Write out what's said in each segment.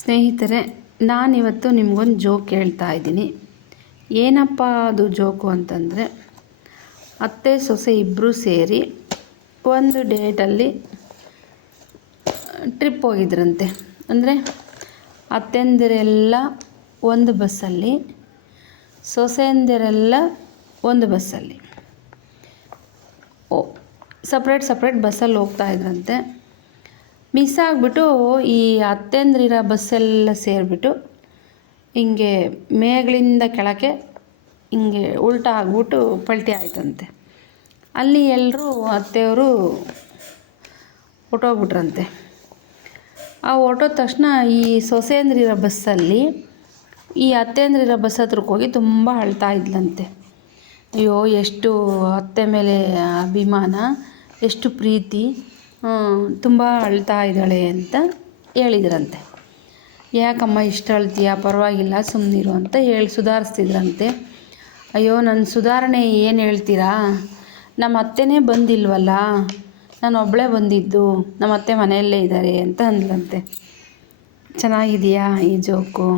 ಸ್ನೇಹಿತರೆ, ನಾನಿವತ್ತು ನಿಮಗೊಂದು ಜೋಕ್ ಹೇಳ್ತಾ ಇದ್ದೀನಿ. ಏನಪ್ಪ ಅದು ಜೋಕು ಅಂತಂದರೆ, ಅತ್ತೆ ಸೊಸೆ ಇಬ್ಬರೂ ಸೇರಿ ಒಂದು ಡೇಟಲ್ಲಿ ಟ್ರಿಪ್ ಹೋಗಿದ್ರಂತೆ. ಅಂದರೆ ಅತ್ತೆಂದಿರೆಲ್ಲ ಒಂದು ಬಸ್ಸಲ್ಲಿ, ಸೊಸೆಯಂದಿರೆಲ್ಲ ಒಂದು ಬಸ್ಸಲ್ಲಿ ಸಪ್ರೇಟ್ ಬಸ್ಸಲ್ಲಿ ಹೋಗ್ತಾ ಇದ್ರಂತೆ. ಮಿಸ್ ಆಗಿಬಿಟ್ಟು ಈ ಅತ್ತೆಂದ್ರಿರೋ ಬಸ್ಸೆಲ್ಲ ಸೇರಿಬಿಟ್ಟು ಹಿಂಗೆ ಮೇಗಳಿಂದ ಕೆಳಕ್ಕೆ ಹಿಂಗೆ ಉಲ್ಟಾ ಆಗಿಬಿಟ್ಟು ಪಲ್ಟಿ ಆಯ್ತಂತೆ. ಅಲ್ಲಿ ಎಲ್ಲರೂ ಅತ್ತೆಯವರು ಹೊರ್ಟೋಗ್ಬಿಟ್ರಂತೆ. ಆ ಹೊರ್ಟೋದ ತಕ್ಷಣ ಈ ಸೊಸೆಯಂದ್ರಿರೋ ಬಸ್ಸಲ್ಲಿ ಈ ಅತ್ತೆಯಂದ್ರಿರೋ ಬಸ್ ಹತ್ರಕ್ಕೆ ಹೋಗಿ ತುಂಬ ಅಳ್ತಾ ಇದ್ಲಂತೆ. ಅಯ್ಯೋ, ಎಷ್ಟು ಅತ್ತೆ ಮೇಲೆ ಅಭಿಮಾನ, ಎಷ್ಟು ಪ್ರೀತಿ, ತುಂಬ ಅಳ್ತಾ ಇದ್ದಾಳೆ ಅಂತ ಹೇಳಿದ್ರಂತೆ. ಯಾಕಮ್ಮ ಇಷ್ಟು ಅಳ್ತೀಯ, ಪರವಾಗಿಲ್ಲ ಸುಮ್ಮನಿರು ಅಂತ ಹೇಳಿ ಸುಧಾರಿಸ್ತಿದ್ರಂತೆ. ಅಯ್ಯೋ, ನನ್ನ ಸುಧಾರಣೆ ಏನು ಹೇಳ್ತೀರಾ, ನಮ್ಮ ಅತ್ತೆನೇ ಬಂದಿಲ್ವಲ್ಲ, ನಾನು ಒಬ್ಬಳೇ ಬಂದಿದ್ದು, ನಮ್ಮ ಅತ್ತೆ ಮನೆಯಲ್ಲೇ ಇದ್ದಾರೆ ಅಂತ ಅಂದ್ಲಂತೆ. ಚೆನ್ನಾಗಿದೆಯಾ ಈ ಜೋಕು?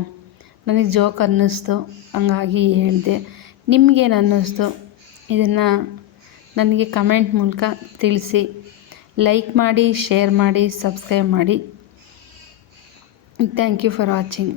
ನನಗೆ ಜೋಕ್ ಅನ್ನಿಸ್ತು, ಹಂಗಾಗಿ ಹೇಳಿದೆ. ನಿಮಗೇನು ಅನ್ನಿಸ್ತು ಇದನ್ನು ನನಗೆ ಕಮೆಂಟ್ ಮೂಲಕ ತಿಳಿಸಿ. ಲೈಕ್ ಮಾಡಿ, ಶೇರ್ ಮಾಡಿ, ಸಬ್ಸ್ಕ್ರೈಬ್ ಮಾಡಿ. Thank you for watching.